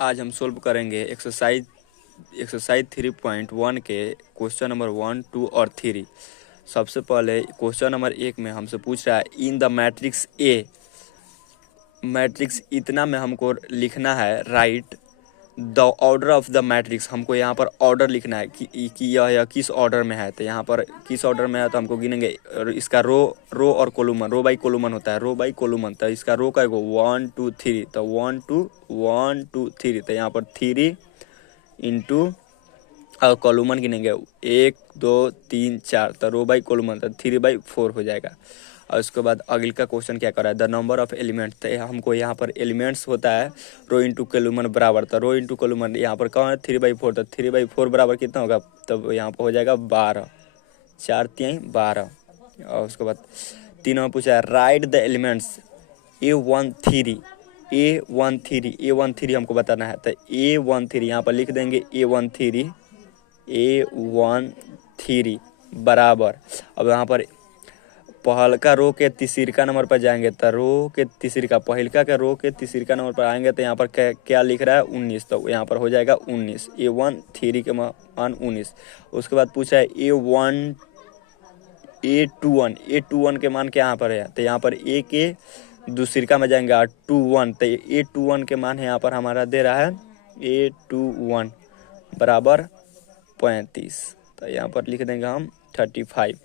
आज हम सोल्व करेंगे एक्सरसाइज 3.1 के क्वेश्चन नंबर 1, 2 और 3। सबसे पहले क्वेश्चन नंबर 1 में हमसे पूछ रहा है in the matrix A. Matrix इतना में हमको लिखना है right the order of the matrix. हमको यहाँ पर ऑर्डर लिखना है कि यह किस ऑर्डर में है। तो यहाँ पर किस ऑर्डर में है तो हमको गिनेंगे। इसका रो और कोलुमन, रो बाई कोलुमन होता है, रो बाई कोलुमन। तो इसका रो का 1 2 3, तो 1 2 3। तो यहाँ पर 3 इंटू और कोलुमन गिनेंगे 1 2 3 4। तो रो बाई कोलुमन तो 3/4 हो जाएगा। और उसके बाद अगले का क्वेश्चन क्या कर रहा है, द नंबर ऑफ एलिमेंट्स। तो हमको यहाँ पर एलिमेंट्स होता है रो इंटू कोलुमन बराबर। तो रो इंटू कोलुमन यहाँ पर कौन है 3/4। तो 3/4 बराबर कितना होगा, तब यहाँ पर हो जाएगा 12, 4 3 12। और उसके बाद 3 में पूछा है right the elements A13 A13 हमको बताना है। तो A13 यहाँ पर लिख देंगे A13 बराबर। अब यहाँ पर पहलका रो के तीसरका नंबर पर जाएंगे तो रो के तीसरका, पहलका के रो के तीसरका नंबर पर आएंगे तो यहाँ पर क्या लिख रहा है 19। तो यहाँ पर हो जाएगा 19, A13 के मान 19। उसके बाद पूछा है A21 के मान क्या यहाँ पर है। तो यहाँ पर A के दूसरका में जाएंगे 21। तो A21 के मान यहाँ पर हमारा दे रहा है A21 बराबर 35। तो यहाँ पर लिख देंगे हम 35।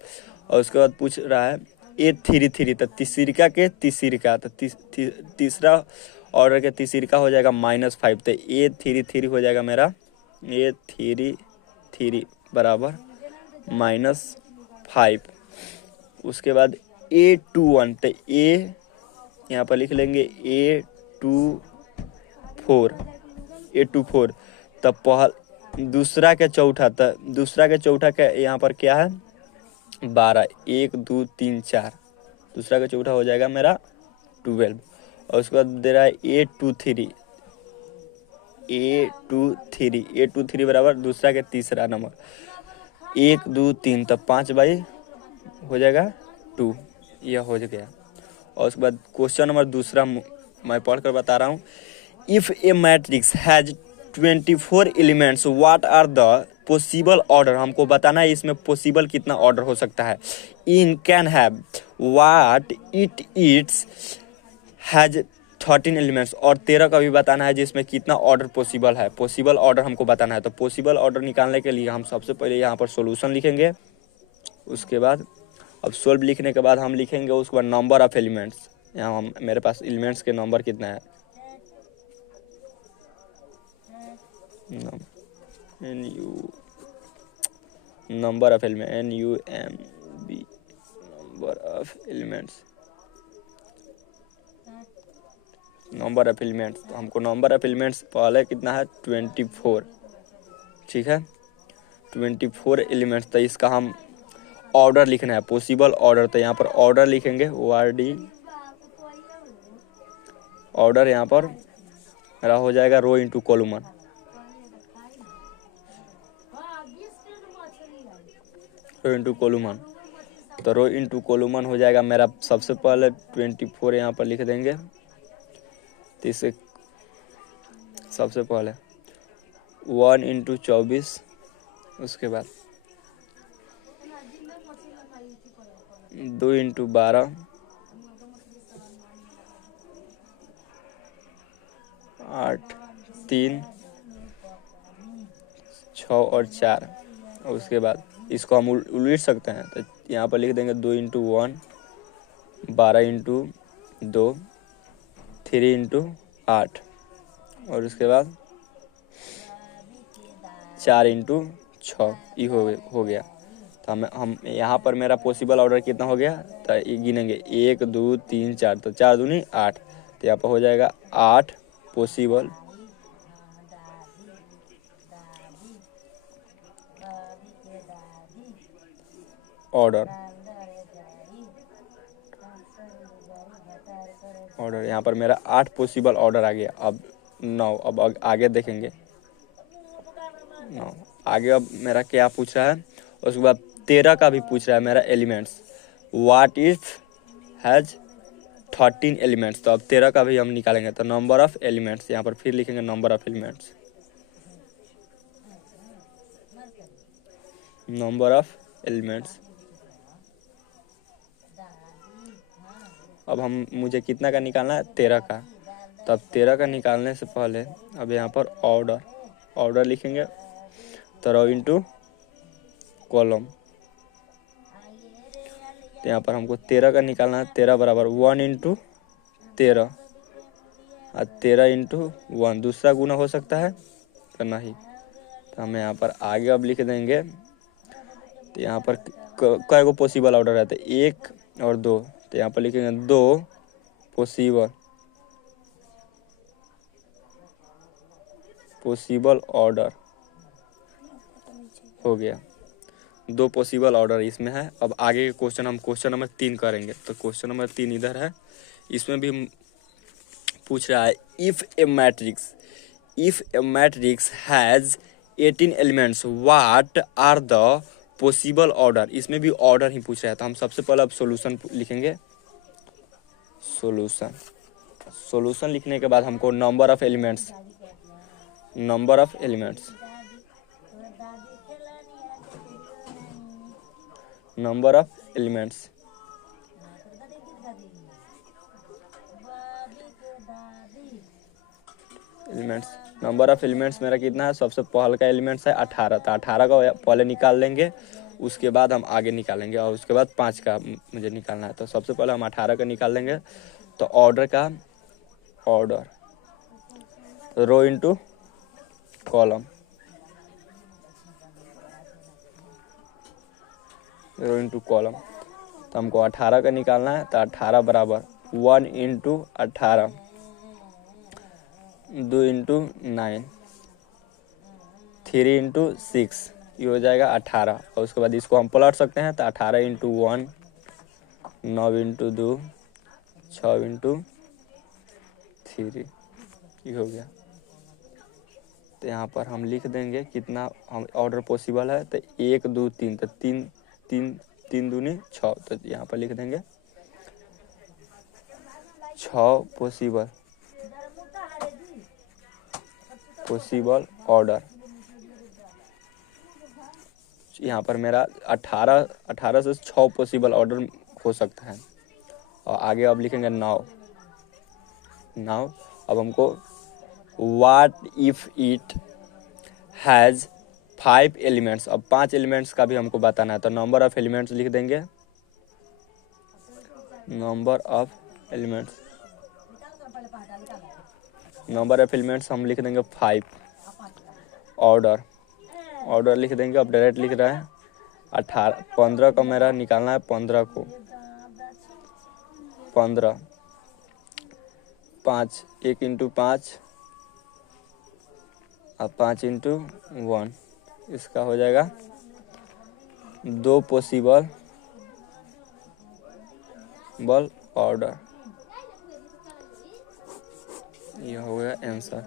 और उसके बाद पूछ रहा है A33। तो तीसरका के तीसरका, तो तीसरा ऑर्डर के तीसरका हो जाएगा -5। तो A33 हो जाएगा मेरा A33 बराबर -5। उसके बाद A21, तो A यहाँ पर लिख लेंगे A24। तब दूसरा के चौथा, तो दूसरा के चौथा का यहाँ पर क्या है 12, 1 2 3 4। दूसरा का चौथा हो जाएगा मेरा 12। और उसके बाद दे रहा है A23 बराबर दूसरा के तीसरा नंबर 1 2 3। तब 5/2 हो जाएगा 2। यह हो गया। और उसके बाद क्वेश्चन नंबर दूसरा मैं पढ़कर बता रहा हूँ। If a matrix has 24 elements what are the possible order. हमको बताना है इसमें पॉसिबल कितना ऑर्डर हो सकता है। In can have what it's has 13 elements. और 13 का भी बताना है जिसमें कितना ऑर्डर पॉसिबल है। पॉसिबल ऑर्डर हमको बताना है। तो पॉसिबल ऑर्डर निकालने के लिए हम सबसे पहले यहाँ पर सॉल्यूशन लिखेंगे। उसके बाद अब सोल्व लिखने के बाद हम लिखेंगे उसके बाद नंबर ऑफ एलिमेंट्स। यहाँ मेरे पास एलिमेंट्स के नंबर कितना है, number of element NUMB number of elements. तो हमको नंबर ऑफ एलिमेंट्स पहले कितना है 24। ठीक है 24 एलिमेंट्स। तो इसका हम ऑर्डर लिखना है पॉसिबल ऑर्डर। तो यहाँ पर ऑर्डर लिखेंगे ORD। ऑर्डर यहाँ पर मेरा हो जाएगा रो इंटू कोलुमन। रो इंटू कोलुमन, तो रो इंटू कोलुमन हो जाएगा मेरा सबसे पहले 24 यहाँ पर लिख देंगे। तो इससे सबसे पहले 1 इंटू 24। उसके बाद 2 इंटू 12, 8 3 6 और 4। और उसके बाद इसको हम उलट सकते हैं। तो यहाँ पर लिख देंगे 2 इंटू 1, 12 इंटू 2, 3 इंटू 8। और उसके बाद 4 इंटू 6। ये हो गया। तो हम यहाँ पर मेरा पॉसिबल ऑर्डर कितना हो गया। तो ये गिनेंगे 1 2 3 4। तो 4 दूनी 8। तो यहाँ पर हो जाएगा 8 पॉसिबल ऑर्डर। यहाँ पर मेरा 8 पॉसिबल ऑर्डर आ गया। अब 9। अब आगे देखेंगे 9 आगे। अब मेरा क्या पूछ रहा है, उसके बाद 13 का भी पूछ रहा है मेरा elements. What if has 13 elements. तो अब 13 का भी हम निकालेंगे। तो नंबर ऑफ एलिमेंट्स, यहाँ पर फिर लिखेंगे number of elements, number of elements. अब हम मुझे कितना का निकालना है, 13 का। तो अब 13 का निकालने से पहले अब यहाँ पर ऑर्डर लिखेंगे, तो रो इंटू कॉलम। तो यहाँ पर हमको 13 का निकालना है। 13 बराबर 1 इंटू 13 और 13 इंटू 1 दूसरा गुना हो सकता है तो नहीं। तो हम यहाँ पर आगे अब लिख देंगे। तो यहाँ पर कई गो पॉसिबल ऑर्डर रहते हैं, 1 और 2। तो यहाँ पर लिखेंगे 2 पॉसिबल ऑर्डर हो गया। 2 पॉसिबल ऑर्डर इसमें है। अब आगे के क्वेश्चन हम क्वेश्चन नंबर 3 करेंगे। तो क्वेश्चन नंबर 3 इधर है। इसमें भी पूछ रहा है if a matrix has 18 elements what are the possible order. इसमें भी ऑर्डर ही पूछ रहा है। तो हम सबसे पहले अब सॉल्यूशन लिखेंगे। सॉल्यूशन लिखने के बाद हमको number of elements number of elements मेरा कितना है, सबसे पहले का एलिमेंट्स है 18। तो 18 का पहले निकाल लेंगे, उसके बाद हम आगे निकालेंगे और उसके बाद 5 का मुझे निकालना है। तो सबसे पहले हम 18 का निकाल लेंगे। तो ऑर्डर रो इंटू कॉलम, तो हमको 18 का निकालना है। तो 18 बराबर 1 इंटू 18 2 इंटू 9 3 इंटू 6 ये हो जाएगा 18। और उसके बाद इसको हम पलट सकते हैं। तो 18 इंटू 1 9 इंटू 2 6 इंटू 3 ये हो गया। तो यहाँ पर हम लिख देंगे कितना हम ऑर्डर पॉसिबल है। तो 1 2 3, तो 3 दूनी 6। तो यहाँ पर लिख देंगे 6 पॉसिबल ऑर्डर। यहाँ पर मेरा 18 से 6 पॉसिबल ऑर्डर हो सकता है। और आगे अब लिखेंगे नाउ। अब हमको what if it has 5 elements. अब 5 एलिमेंट्स का भी हमको बताना है। तो नंबर ऑफ एलिमेंट्स लिख देंगे, नंबर ऑफ एलिमेंट्स हम लिख देंगे 5। ऑर्डर लिख देंगे। अब डायरेक्ट लिख रहे हैं 15 का मेरा निकालना है। 15 को 5 1 इंटू 5 और 5 इंटू 1 इसका हो जाएगा 2 पॉसिबल ऑर्डर। ये हो गया आंसर।